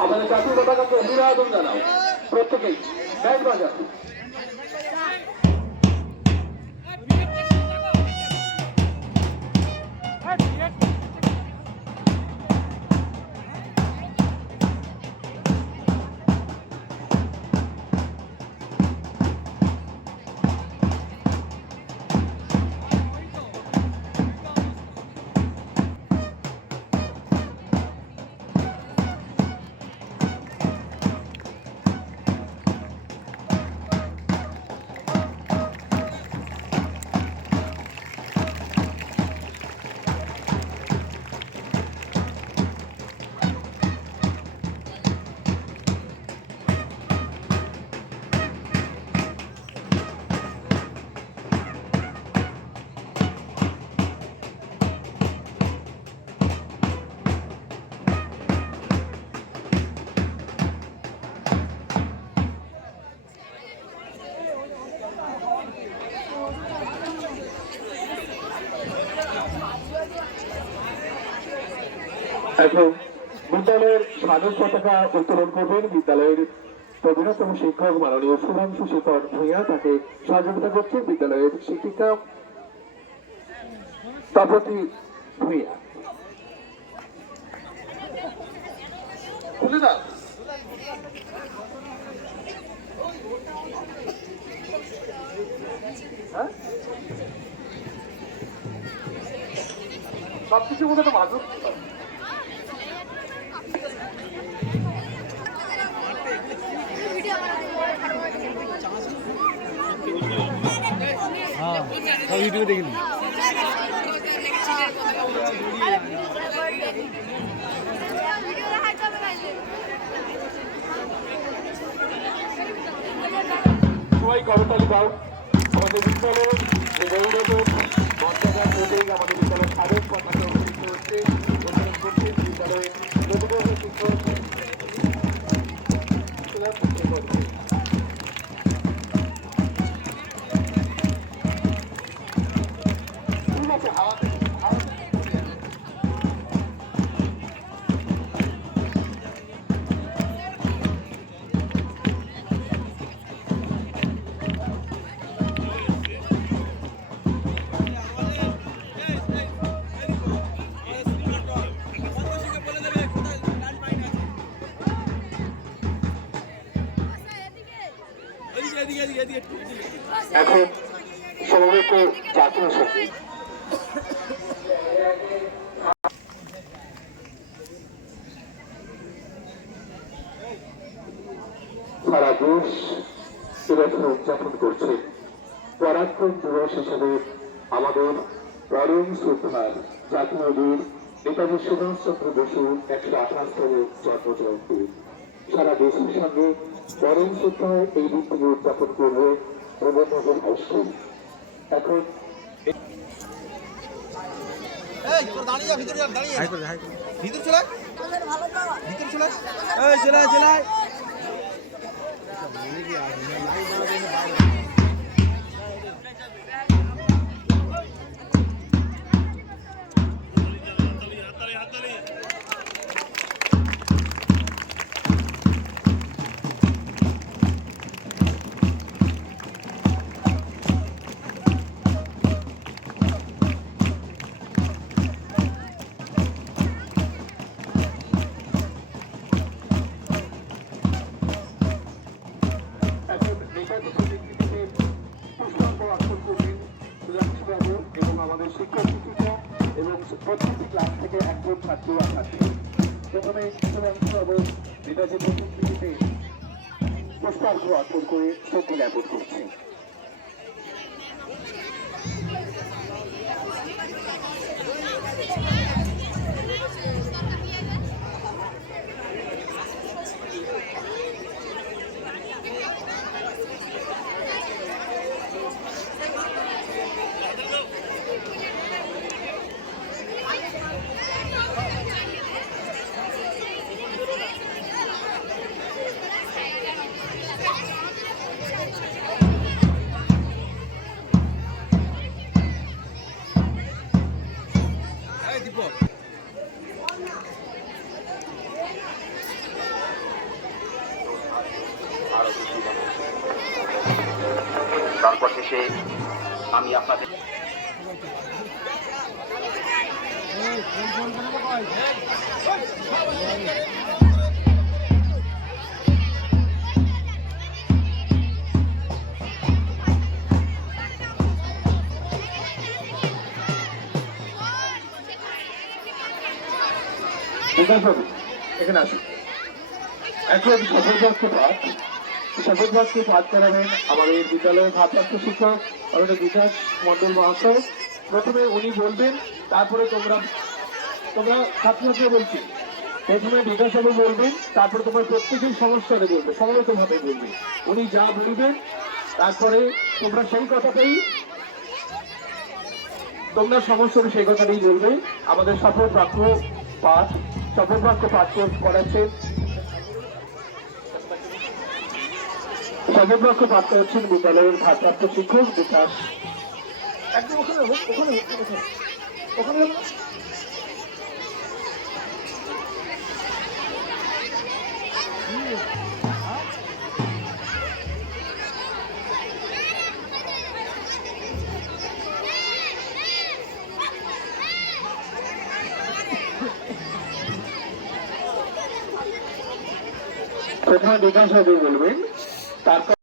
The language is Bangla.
আমাদের জাতীয় পতাকাকে অভিবাদন জানাও প্রত্যেকেই। ব্যাট বাজার। এখন বিদ্যালয়ের স্বাধীন পতাকা উত্তোলন করবেন বিদ্যালয়ের প্রধানতম শিক্ষক মাননীয় শুভাংশু শেখর ভূঁইয়া। তাকে সহযোগিতা করছে বিদ্যালয়ের শিক্ষিকা তপতী ভূঁইয়া। সবকিছু মধ্যে তো মাধুর ইউটিউবে দেখিনি। সবাই করতালি দাও। আমাদের বিদ্যালয়ের গৌরব মর্যাদার প্রতীক আমাদের বিদ্যালয়ের স্বাধীন পতাকা উত্তোলিত হচ্ছে। উত্তোলন করছে বিদ্যালয়ের প্রতিবন্ধ শিক্ষক এখন সমবেত জাতীয় সঙ্গীত। সারা দেশ দিবস উদযাপন করছে। পরাক্রম দিবস হিসেবে আমাদের পরম শ্রদ্ধার জাতীয় বীর নেতাজি সুভাষচন্দ্র বসুর 128তম জন্মজয়ন্তী সারা দেশের সঙ্গে পরম শ্রদ্ধায় এই দিনটি উদযাপন করবে রবীন্দ্রনাথ হাইস্কুল। এখন এবং আমাদের শিক্ষক শিক্ষিকা এবং প্রত্যেকটি ক্লাস থেকে একজন ছাত্র ছাত্রী। প্রথমে শুভাংশু নেতাজি প্রতিকৃতিতে পুষ্পার্ঘ্য অর্পণ করে শ্রদ্ধা জ্ঞাপন করছি। আরো বেশি জানার। তারপর শেষে আমি আপনাদের বিকাশবাবু এখানে আসুন। এখন শপথবাক্য পাঠ করাবেন আমাদের বিদ্যালয়ের ভারপ্রাপ্ত শিক্ষক আমাদের বিকাশ মন্ডল মহাশয়। প্রথমে উনি বলবেন, তারপরে তোমরা ছাত্রছাত্রী বলছি, প্রথমে বিকাশবাবু বলবেন, তারপরে তোমার প্রত্যেকের সমস্যাটা বলবে, সমবেত ভাবে বলবে। উনি যা বলবেন তারপরে তোমরা সেই কথাটাই সমস্যার সেই কথাটাই বলবে। আমাদের শপথবাক্য পাঠ করাচ্ছেন, শপথবাক্য পাঠ করাচ্ছেন বিদ্যালয়ের ভারপ্রাপ্ত শিক্ষক বিকাশ। একদম ওখানে প্রথমে বিকাশ বলবেন, তারপর